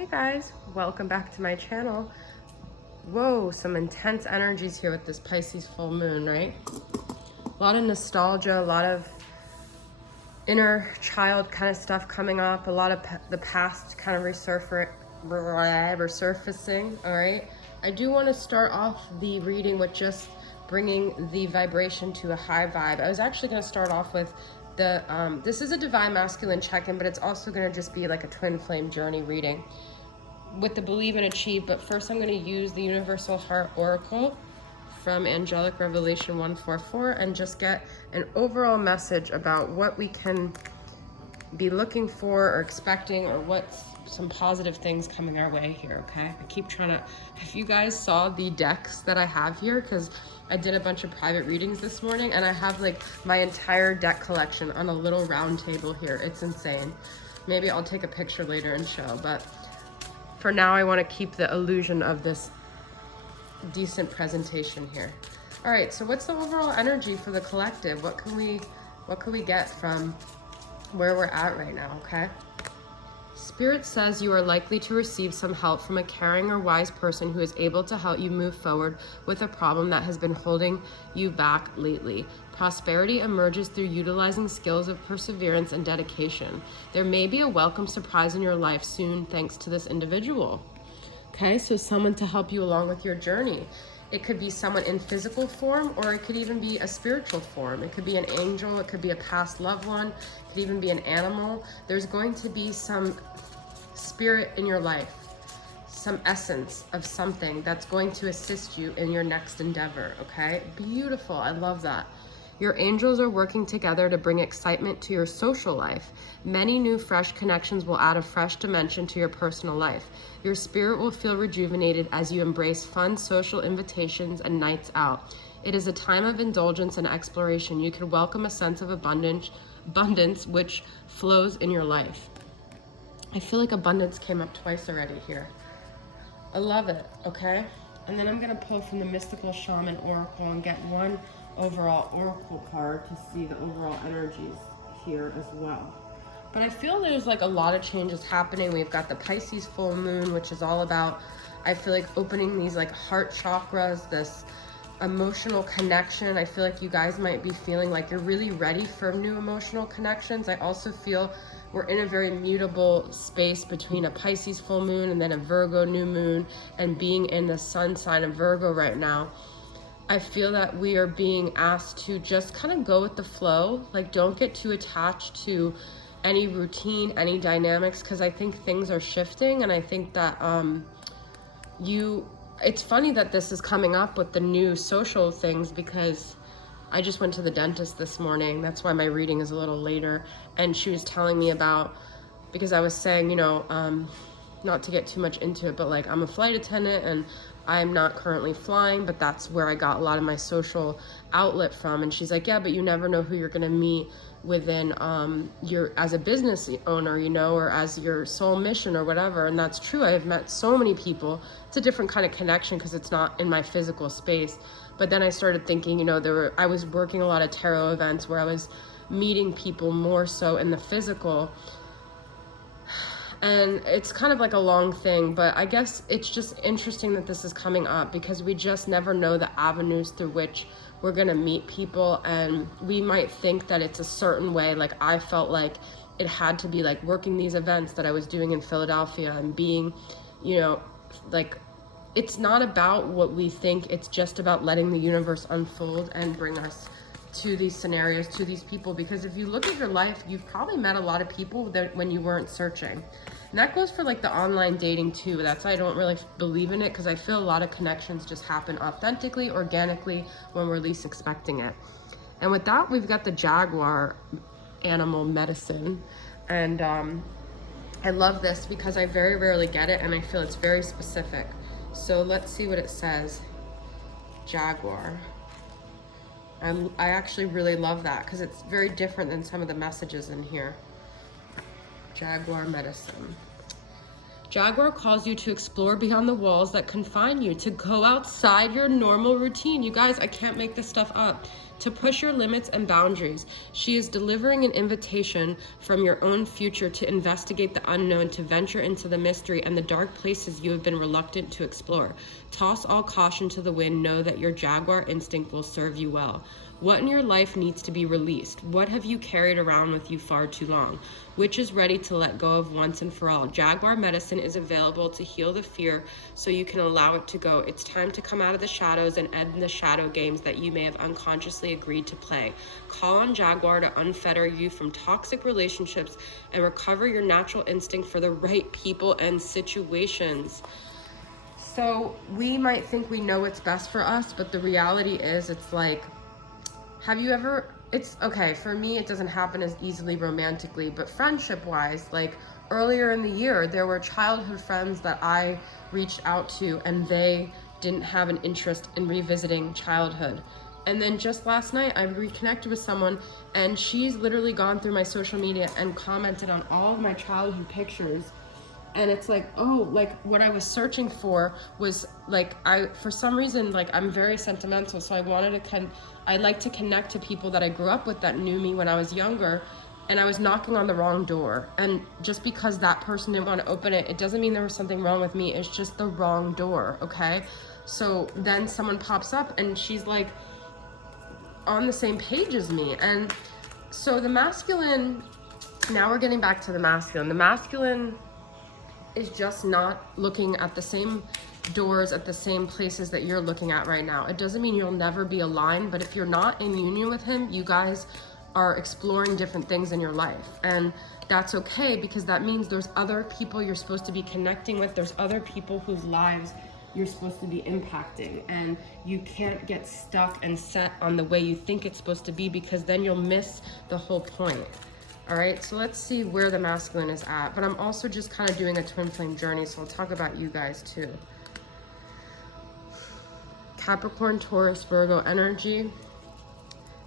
Hey guys, welcome back to my channel. Whoa, some intense energies here with this Pisces full moon, right? A lot of nostalgia, a lot of inner child kind of stuff coming up, a lot of the past kind of resurfacing, all right? I do want to start off the reading with just bringing the vibration to a high vibe. I was actually going to start off with the, this is a divine masculine check-in, but it's also going to just be like a twin flame journey reading with the believe and achieve. But first I'm going to use the Universal Heart Oracle from Angelic Revelation 144 and just get an overall message about what we can be looking for or expecting, or what's some positive things coming our way here. Okay, I keep trying to, if you guys saw the decks that I have here, because I did a bunch of private readings this morning and I have like my entire deck collection on a little round table here. It's insane. Maybe I'll take a picture later and show, but for now I want to keep the illusion of this decent presentation here. All right, so what's the overall energy for the collective? What can we get from where we're at right now? Okay, Spirit says you are likely to receive some help from a caring or wise person who is able to help you move forward with a problem that has been holding you back lately. Prosperity emerges through utilizing skills of perseverance and dedication. There may be a welcome surprise in your life soon thanks to this individual. Okay, so someone to help you along with your journey. It could be someone in physical form, or it could even be a spiritual form. It could be an angel, it could be a past loved one, it could even be an animal. There's going to be some spirit in your life, some essence of something that's going to assist you in your next endeavor, okay? Beautiful, I love that. Your angels are working together to bring excitement to your social life. Many new fresh connections will add a fresh dimension to your personal life. Your spirit will feel rejuvenated as you embrace fun social invitations and nights out. It is a time of indulgence and exploration. You can welcome a sense of abundance which flows in your life. I feel like abundance came up twice already here. I love it, okay? And then I'm gonna pull from the Mystical Shaman Oracle and get one overall oracle card to see the overall energies here as well. But I feel there's like a lot of changes happening. We've got the Pisces full moon, which is all about, I feel like, opening these like heart chakras, this emotional connection. I feel like you guys might be feeling like you're really ready for new emotional connections. I also feel we're in a very mutable space between a Pisces full moon and then a Virgo new moon, and being in the sun sign of Virgo right now. I feel that we are being asked to just kind of go with the flow. Like, don't get too attached to any routine, any dynamics, because I think things are shifting. And I think that it's funny that this is coming up with the new social things, because I just went to the dentist this morning. That's why my reading is a little later. And she was telling me about, because I was saying, you know, not to get too much into it, but like, I'm a flight attendant and I'm not currently flying, but that's where I got a lot of my social outlet from. And she's like, yeah, but you never know who you're gonna meet within as a business owner, you know, or as your soul mission or whatever. And that's true. I have met so many people. It's a different kind of connection because it's not in my physical space. But then I started thinking, you know, I was working a lot of tarot events where I was meeting people more so in the physical. And it's kind of like a long thing, but I guess it's just interesting that this is coming up, because we just never know the avenues through which we're gonna meet people. And we might think that it's a certain way. Like, I felt like it had to be like working these events that I was doing in Philadelphia and being, you know, like, it's not about what we think. It's just about letting the universe unfold and bring us to these scenarios, to these people. Because if you look at your life, you've probably met a lot of people that when you weren't searching. And that goes for like the online dating too. That's why I don't really believe in it, because I feel a lot of connections just happen authentically, organically, when we're least expecting it. And with that, we've got the Jaguar animal medicine. And I love this because I very rarely get it, and I feel it's very specific. So let's see what it says. Jaguar. I actually really love that because it's very different than some of the messages in here. Jaguar medicine. Jaguar calls you to explore beyond the walls that confine you, to go outside your normal routine. You guys, I can't make this stuff up. to push your limits and boundaries. She is delivering an invitation from your own future to investigate the unknown, to venture into the mystery and the dark places you have been reluctant to explore. Toss all caution to the wind. Know that your Jaguar instinct will serve you well. What in your life needs to be released? What have you carried around with you far too long? Which is ready to let go of once and for all? Jaguar medicine is available to heal the fear so you can allow it to go. It's time to come out of the shadows and end the shadow games that you may have unconsciously agreed to play. Call on Jaguar to unfetter you from toxic relationships and recover your natural instinct for the right people and situations. So we might think we know what's best for us, but the reality is it's like, have you ever, it's okay, for me it doesn't happen as easily romantically, but friendship wise, like earlier in the year, there were childhood friends that I reached out to and they didn't have an interest in revisiting childhood. And then just last night, I reconnected with someone and she's literally gone through my social media and commented on all of my childhood pictures. And it's like, oh, like what I was searching for was like, for some reason, like I'm very sentimental. So I wanted to I like to connect to people that I grew up with that knew me when I was younger, and I was knocking on the wrong door. And just because that person didn't want to open it, it doesn't mean there was something wrong with me. It's just the wrong door. Okay. So then someone pops up and she's like on the same page as me. And so the masculine, now we're getting back to the masculine. The masculine is just not looking at the same doors at the same places that you're looking at right now. It doesn't mean you'll never be aligned, but if you're not in union with him, you guys are exploring different things in your life. And that's okay, because that means there's other people you're supposed to be connecting with. There's other people whose lives you're supposed to be impacting, and you can't get stuck and set on the way you think it's supposed to be, because then you'll miss the whole point. All right, so let's see where the masculine is at. But I'm also just kind of doing a twin flame journey, so I'll talk about you guys too. Capricorn, Taurus, Virgo energy.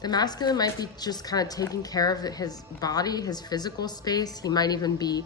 The masculine might be just kind of taking care of his body, his physical space. He might even be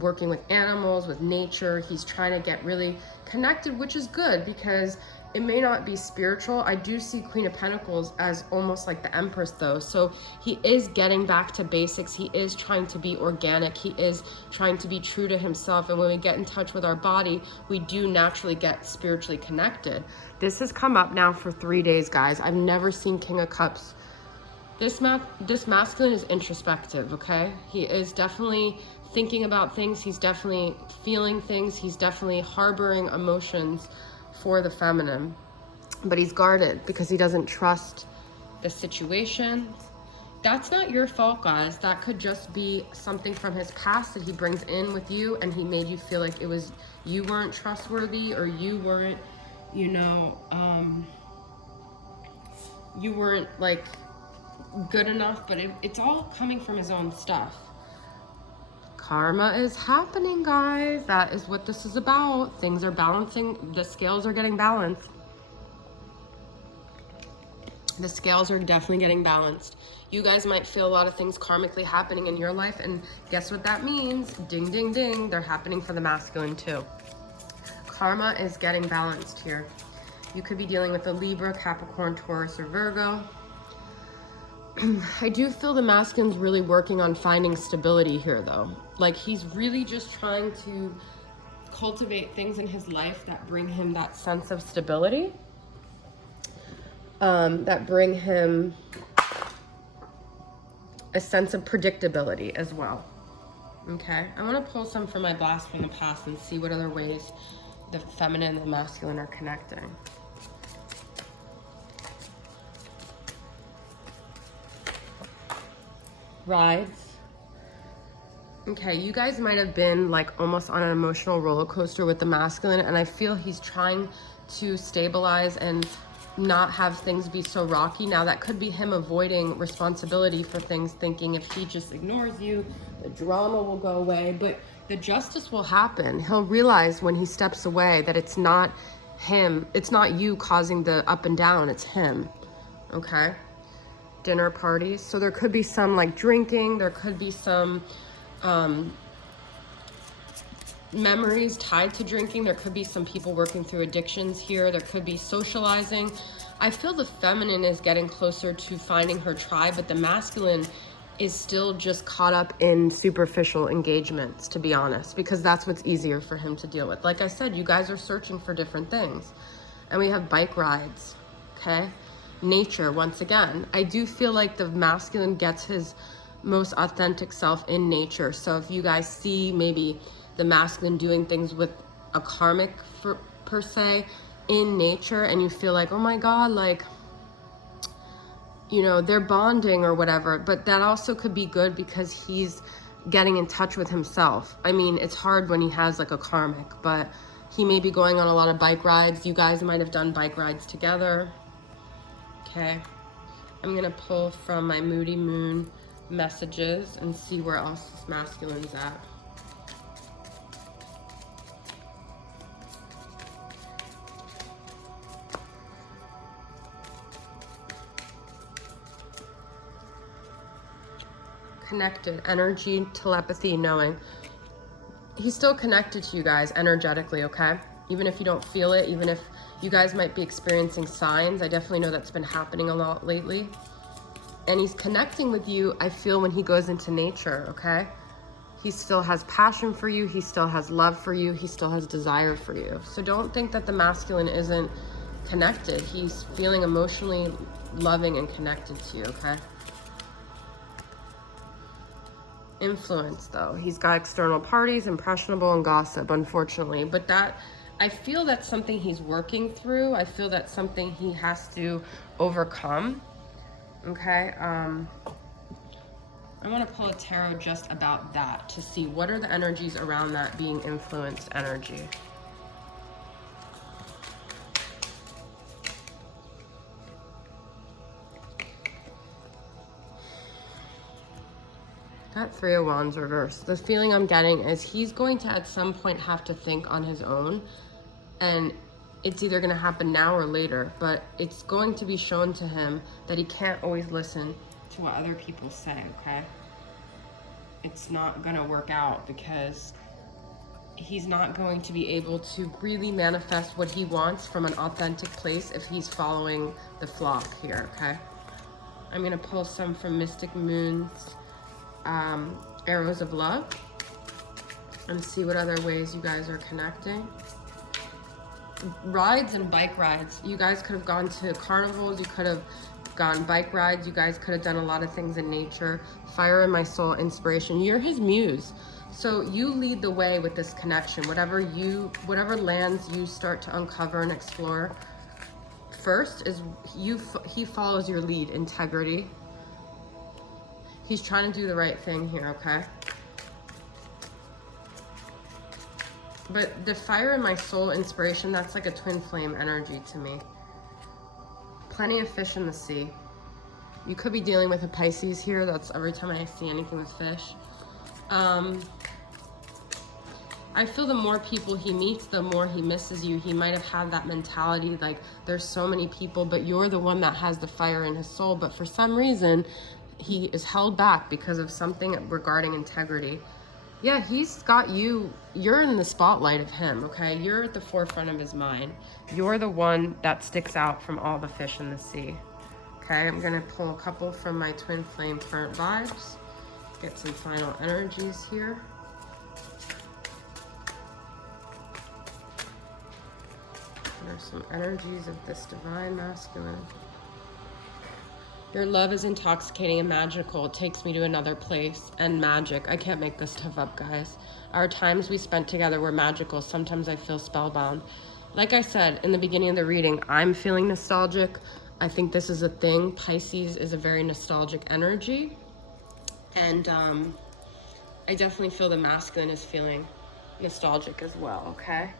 working with animals, with nature. He's trying to get really connected, which is good because it may not be spiritual. I do see Queen of Pentacles as almost like the Empress though. So he is getting back to basics. He is trying to be organic. He is trying to be true to himself. And when we get in touch with our body, we do naturally get spiritually connected. This has come up now for 3 days, guys. I've never seen King of Cups. This masculine is introspective, okay? He is definitely thinking about things. He's definitely feeling things. He's definitely harboring emotions for the feminine, but he's guarded because he doesn't trust the situation. That's not your fault, guys. That could just be something from his past that he brings in with you, and he made you feel like it was, you weren't trustworthy, or you weren't, you know, you weren't like good enough, but it's all coming from his own stuff. Karma is happening, guys. That is what this is about. Things are balancing. The scales are getting balanced. The scales are definitely getting balanced. You guys might feel a lot of things karmically happening in your life, and guess what that means? Ding, ding, ding. They're happening for the masculine too. Karma is getting balanced here. You could be dealing with a Libra, Capricorn, Taurus, or Virgo. I do feel the masculine's really working on finding stability here though. Like he's really just trying to cultivate things in his life that bring him that sense of stability. That bring him a sense of predictability as well. Okay, I want to pull some from my blast from the past and see what other ways the feminine and the masculine are connecting. Rides. Okay, you guys might have been like almost on an emotional roller coaster with the masculine, and I feel he's trying to stabilize and not have things be so rocky. Now that could be him avoiding responsibility for things, thinking if he just ignores you, the drama will go away, but the justice will happen. He'll realize when he steps away that it's not him, it's not you causing the up and down, it's him. Okay? Dinner parties. So there could be some like drinking, there could be some memories tied to drinking, there could be some people working through addictions here, there could be socializing. I feel the feminine is getting closer to finding her tribe, but the masculine is still just caught up in superficial engagements, to be honest, because that's what's easier for him to deal with. Like I said, you guys are searching for different things. And we have bike rides, okay? Nature, once again. I do feel like the masculine gets his most authentic self in nature. So if you guys see maybe the masculine doing things with a karmic per se in nature, and you feel like, oh my God, like, you know, they're bonding or whatever, but that also could be good because he's getting in touch with himself. I mean, it's hard when he has like a karmic, but he may be going on a lot of bike rides. You guys might have done bike rides together. Okay. I'm going to pull from my Moody Moon messages and see where else this masculine's at. Connected, energy, telepathy, knowing. He's still connected to you guys energetically, okay? Even if you don't feel it, even if you guys might be experiencing signs. I definitely know that's been happening a lot lately. And he's connecting with you, I feel, when he goes into nature, okay? He still has passion for you. He still has love for you. He still has desire for you. So don't think that the masculine isn't connected. He's feeling emotionally loving and connected to you, okay? Influence, though. He's got external parties, impressionable, and gossip, unfortunately. But that, I feel that's something he's working through. I feel that's something he has to overcome. Okay, I want to pull a tarot just about that to see what are the energies around that being influenced energy. Got Three of Wands reversed. The feeling I'm getting is he's going to at some point have to think on his own, and it's either going to happen now or later, but it's going to be shown to him that he can't always listen to what other people say, okay? It's not going to work out because he's not going to be able to really manifest what he wants from an authentic place if he's following the flock here, okay? I'm going to pull some from Mystic Moon's Arrows of Love and see what other ways you guys are connecting. Rides and bike rides. You guys could have gone to carnivals. You could have gone bike rides. You guys could have done a lot of things in nature. Fire in my soul, inspiration. You're his muse. So you lead the way with this connection. Whatever lands you start to uncover and explore first is he follows your lead. Integrity. He's trying to do the right thing here, okay? But the fire in my soul, inspiration, that's like a twin flame energy to me. Plenty of fish in the sea. You could be dealing with a Pisces here. That's every time I see anything with fish. I feel the more people he meets, the more he misses you. He might have had that mentality like there's so many people, but you're the one that has the fire in his soul. But for some reason, he is held back because of something regarding integrity. Yeah, he's got you. You're in the spotlight of him, okay? You're at the forefront of his mind. You're the one that sticks out from all the fish in the sea. Okay, I'm gonna pull a couple from my twin flame current vibes. Get some final energies here. There's some energies of this divine masculine. Your love is intoxicating and magical. It takes me to another place. And magic. I can't make this stuff up, guys. Our times we spent together were magical. Sometimes I feel spellbound. Like I said in the beginning of the reading, I'm feeling nostalgic. I think this is a thing. Pisces is a very nostalgic energy. And I definitely feel the masculine is feeling nostalgic as well, okay?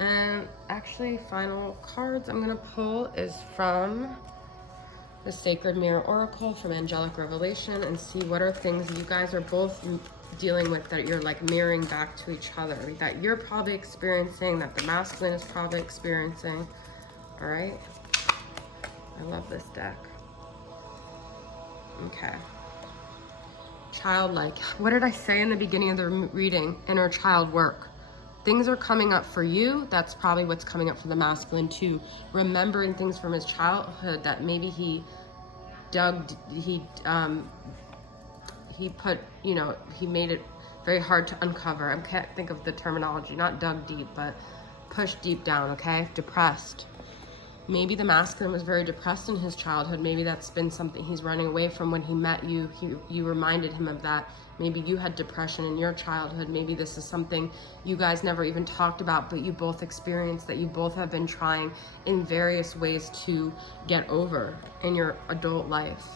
And actually, final cards I'm going to pull is from the Sacred Mirror Oracle from Angelic Revelation and see what are things you guys are both dealing with that you're like mirroring back to each other, that you're probably experiencing, that the masculine is probably experiencing. All right. I love this deck. Okay. Childlike. What did I say in the beginning of the reading? Inner child work. things are coming up for you. That's probably what's coming up for the masculine too. Remembering things from his childhood that maybe he put, you know, he made it very hard to uncover. I can't think of the terminology, not dug deep, but pushed deep down, okay? Depressed. Maybe the masculine was very depressed in his childhood. Maybe that's been something he's running away from. When he met you, you reminded him of that. Maybe you had depression in your childhood. Maybe this is something you guys never even talked about, but you both experienced, that you both have been trying in various ways to get over in your adult life.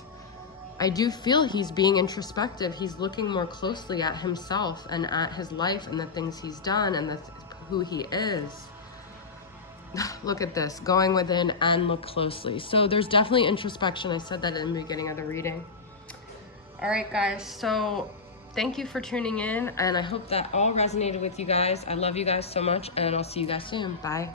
I do feel he's being introspective. He's looking more closely at himself and at his life and the things he's done and who he is. Look at this, going within and look closely. So there's definitely introspection. I said that in the beginning of the reading. All right, guys, so thank you for tuning in, and I hope that all resonated with you guys. I love you guys so much, and I'll see you guys soon. Bye.